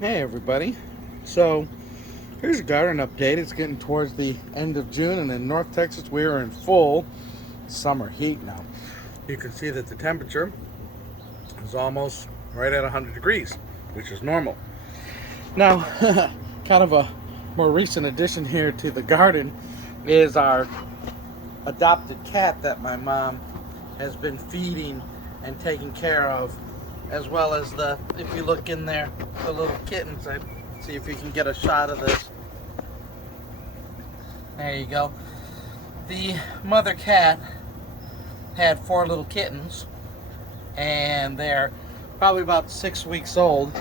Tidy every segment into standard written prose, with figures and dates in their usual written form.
Hey everybody. So here's a garden update. It's getting towards the end of June, and in North Texas we are in full summer heat now. You can see that the temperature is almost right at 100 degrees, which is normal. Now, kind of a more recent addition here to the garden is our adopted cat that my mom has been feeding and taking care of, as well as if you look in there, the little kittens. I see if you can get a shot of this. There you go. The mother cat had 4 little kittens, and they're probably about 6 weeks old.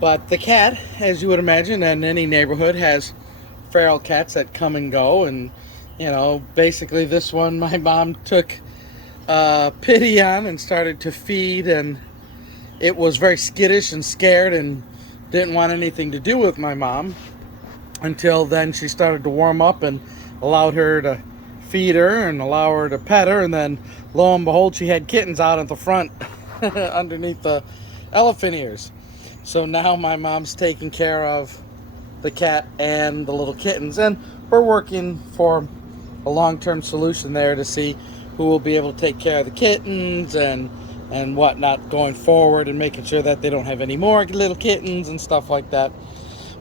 But the cat, as you would imagine, in any neighborhood, has feral cats that come and go. And, basically this one my mom took pity on and started to feed, and it was very skittish and scared and didn't want anything to do with my mom until then she started to warm up and allowed her to feed her and allow her to pet her, and then lo and behold she had kittens out at the front underneath the elephant ears. So now my mom's taking care of the cat and the little kittens, and we're working for a long-term solution there to see who will be able to take care of the kittens and whatnot going forward, and making sure that they don't have any more little kittens and stuff like that.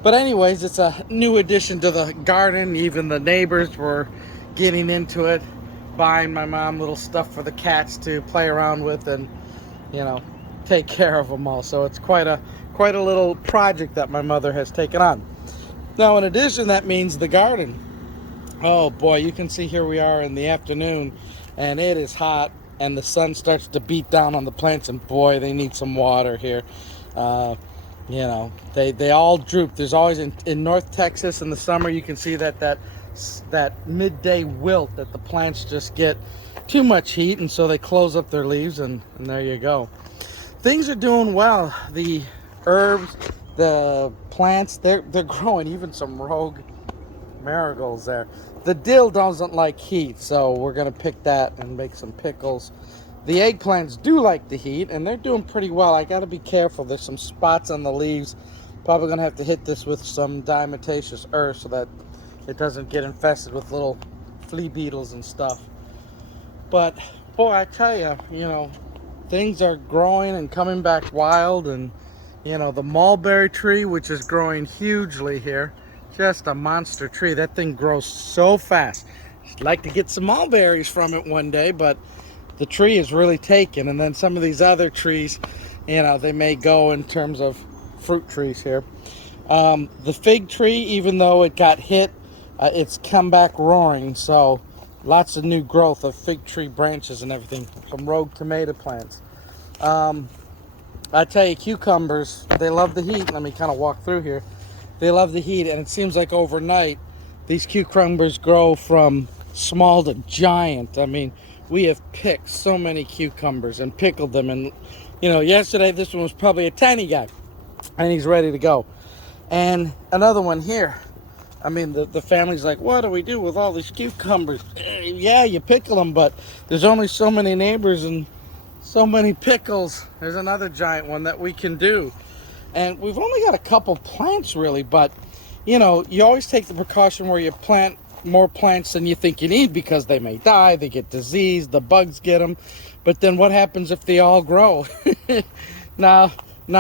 But anyways, it's a new addition to the garden. Even the neighbors were getting into it, buying my mom little stuff for the cats to play around with and, take care of them all. So it's quite a little project that my mother has taken on. Now, in addition, that means the garden. Oh boy, you can see here we are in the afternoon, and it is hot, and the sun starts to beat down on the plants, and boy, they need some water here. They all droop. There's always in North Texas in the summer, you can see that midday wilt, that the plants just get too much heat, and so they close up their leaves, and there you go. Things are doing well. The herbs, the plants, they're growing. Even some rogue marigolds there. The dill doesn't like heat, so we're gonna pick that and make some pickles. The eggplants do like the heat, and they're doing pretty well. I gotta be careful. There's some spots on the leaves. Probably gonna have to hit this with some diatomaceous earth so that it doesn't get infested with little flea beetles and stuff. But boy, I tell you, things are growing and coming back wild, and the mulberry tree, which is growing hugely here, just a monster tree. That thing grows so fast. I'd like to get some mulberries from it one day, but the tree is really taken. And then some of these other trees, they may go in terms of fruit trees here. The fig tree, even though it got hit, it's come back roaring. So lots of new growth of fig tree branches and everything. Some rogue tomato plants. I tell you, cucumbers, they love the heat. Let me kind of walk through here. They love the heat, and it seems like overnight these cucumbers grow from small to giant. I mean, we have picked so many cucumbers and pickled them, and yesterday this one was probably a tiny guy, and he's ready to go. And another one here. I mean, the family's like, what do we do with all these cucumbers? Yeah, you pickle them, but there's only so many neighbors and so many pickles. There's another giant one that we can do. And we've only got a couple plants really, but you always take the precaution where you plant more plants than you think you need, because they may die, they get diseased, the bugs get them. But then what happens if they all grow? now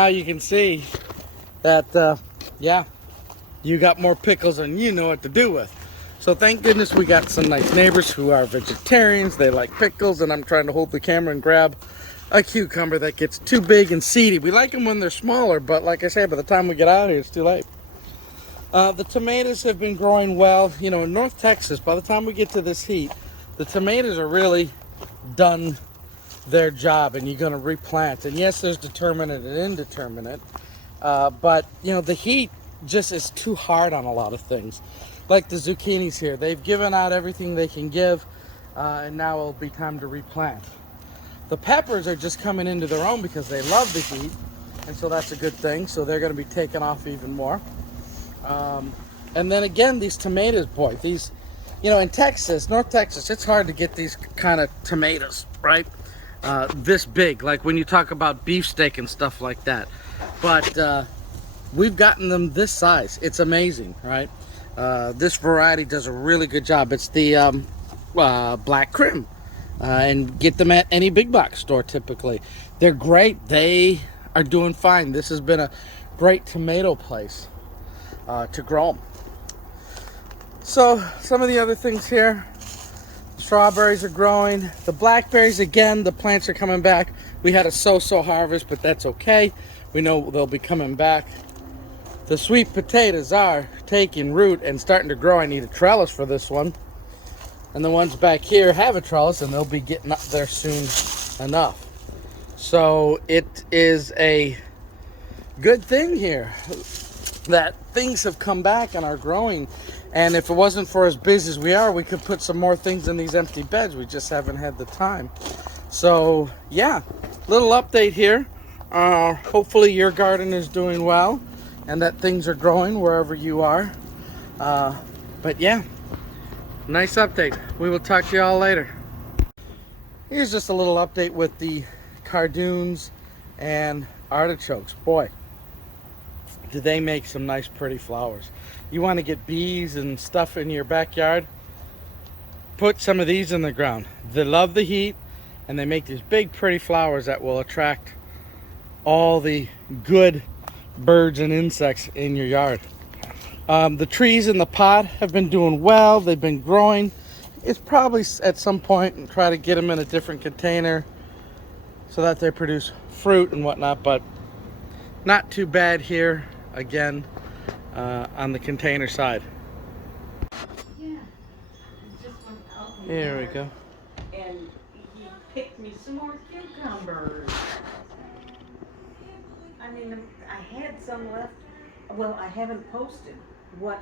you can see that you got more pickles than you know what to do with. So thank goodness we got some nice neighbors who are vegetarians. They like pickles, and I'm trying to hold the camera and grab a cucumber that gets too big and seedy. We like them when they're smaller, but like I said, by the time we get out here, it's too late. The tomatoes have been growing well. In North Texas, by the time we get to this heat, the tomatoes are really done their job, and you're going to replant. And yes, there's determinate and indeterminate, but the heat just is too hard on a lot of things. Like the zucchinis here, they've given out everything they can give, and now it'll be time to replant. The peppers are just coming into their own because they love the heat, and so that's a good thing. So they're going to be taking off even more. And then again, these tomatoes, boy, these, in Texas, North Texas, it's hard to get these kind of tomatoes, right? This big, like when you talk about beefsteak and stuff like that. But we've gotten them this size. It's amazing, right? This variety does a really good job. It's the black crim, and get them at any big box store typically. They're great. They are doing fine. This has been a great tomato place to grow them. So some of the other things here, strawberries are growing. The blackberries, again, the plants are coming back. We had a so-so harvest, but that's okay. We know they'll be coming back. The sweet potatoes are taking root and starting to grow. I need a trellis for this one. And the ones back here have a trellis, and they'll be getting up there soon enough. So it is a good thing here that things have come back and are growing. And if it wasn't for as busy as we are, we could put some more things in these empty beds. We just haven't had the time. So yeah, little update here. Hopefully your garden is doing well and that things are growing wherever you are. But yeah, nice update. We will talk to you all later. Here's just a little update with the cardoons and artichokes. Boy, do they make some nice pretty flowers. You want to get bees and stuff in your backyard, put some of these in the ground. They love the heat, and they make these big pretty flowers that will attract all the good birds and insects in your yard. The trees in the pot have been doing well. They've been growing. It's probably at some point and try to get them in a different container so that they produce fruit and whatnot, but not too bad here again on the container side. Yeah, just went out in Here we there, go. and he picked me some more cucumbers. I mean, I had some left. Well, I haven't posted what